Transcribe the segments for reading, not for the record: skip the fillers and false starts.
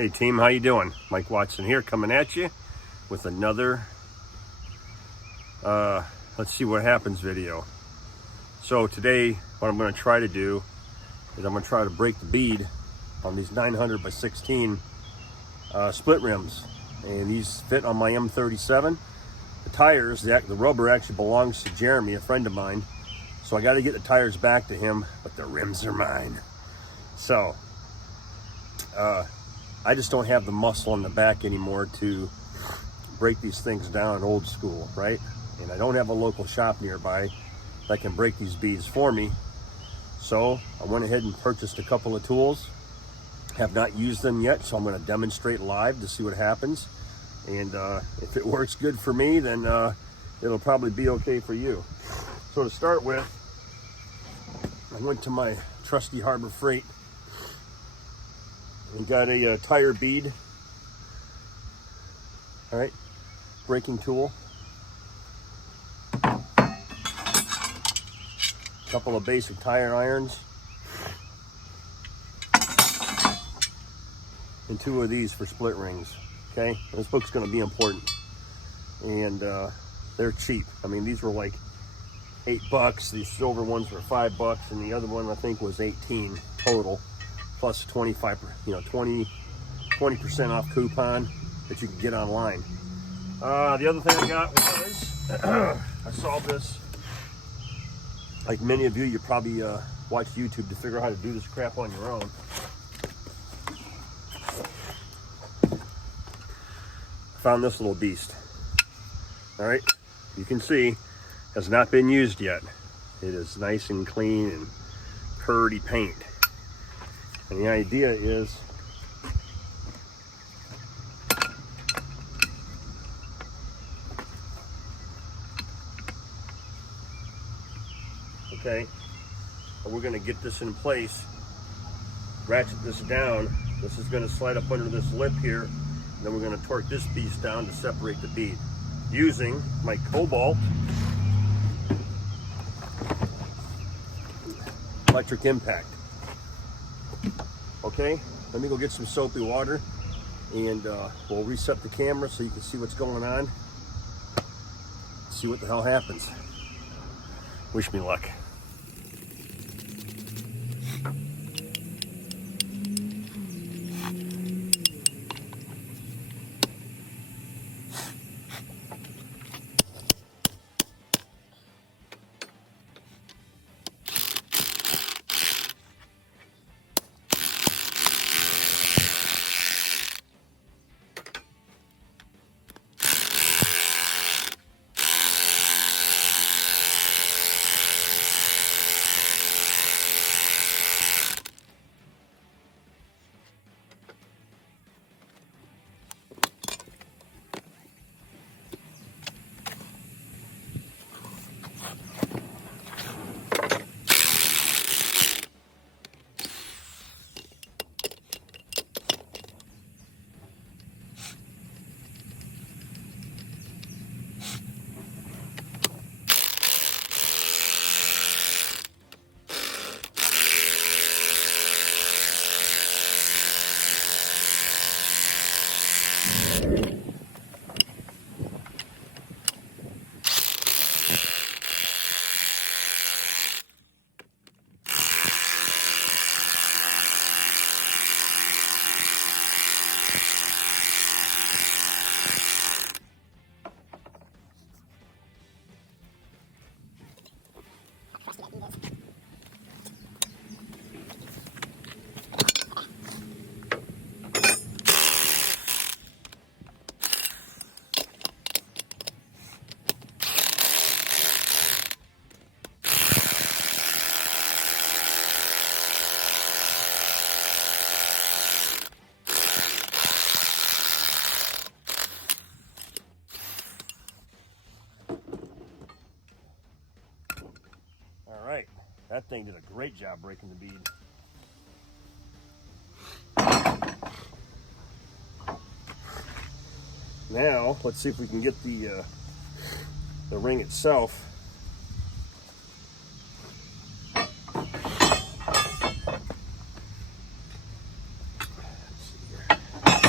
Hey team, how you doing? Mike Watson here, coming at you with another let's see what happens video. So today what I'm going to try to do is I'm going to try to break the bead on these 900 by 16 split rims, and these fit on my M37. The tires, the rubber actually belongs to Jeremy, a friend of mine, so I got to get the tires back to him, but the rims are mine. So I just don't have the muscle on the back anymore to break these things down old school, right? And I don't have a local shop nearby that can break these beads for me. So I went ahead and purchased a couple of tools. Have not used them yet, so I'm going to demonstrate live to see what happens. And if it works good for me, then it'll probably be okay for you. So to start with, I went to my trusty Harbor Freight and got a tire bead, all right, breaking tool, a couple of basic tire irons, and 2 of these for split rings. Okay, this book's going to be important, and they're cheap. I mean, these were like $8. These silver ones were $5, and the other one I think was 18 total, plus 25, 20% off coupon that you can get online. The other thing I got was I saw this. Like many of you, you probably watch YouTube to figure out how to do this crap on your own. I found this little beast. All right, you can see has not been used yet. It is nice and clean and purdy paint. And the idea is okay, and we're going to get this in place, ratchet this down. This is going to slide up under this lip here, and then we're going to torque this beast down to separate the bead using my Cobalt electric impact. Okay, let me go get some soapy water, and we'll reset the camera so you can see what's going on, see what the hell happens. Wish me luck. All right, that thing did a great job breaking the bead. Now, let's see if we can get the ring itself. Let's see here.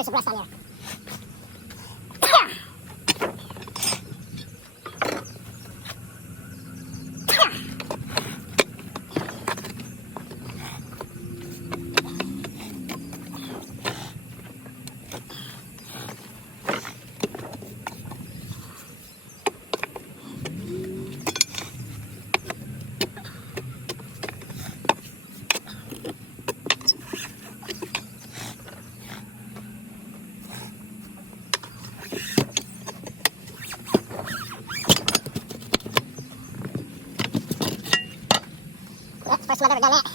There's some rust on there. That's the first time I've ever done that.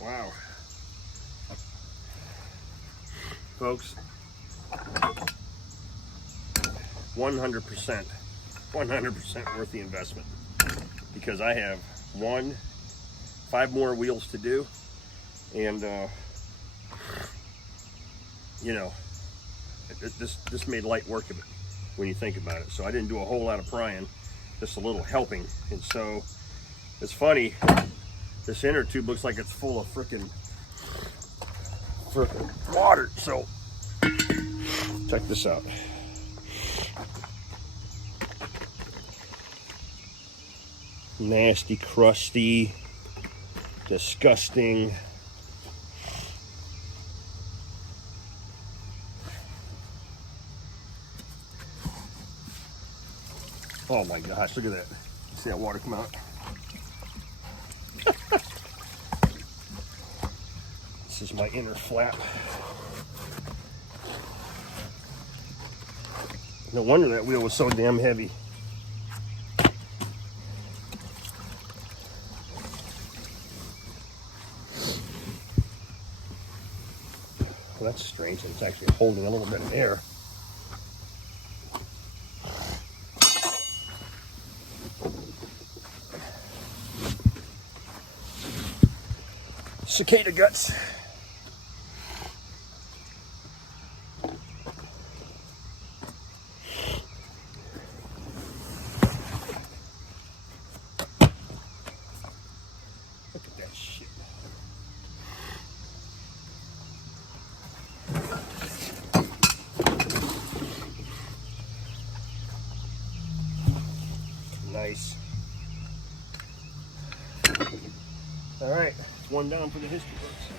Wow. Folks, 100% worth the investment, because I have 5 more wheels to do, and you know, this made light work of it when you think about it. So I didn't do a whole lot of prying, just a little helping. And so it's funny, this inner tube looks like it's full of frickin' water. So check this out. Nasty, crusty, disgusting. Oh my gosh, look at that. See that water come out? This is my inner flap. No wonder that wheel was so damn heavy. Well, that's strange. It's actually holding a little bit of air. Cicada guts. Look at that shit. Nice. All right, one down for the history books.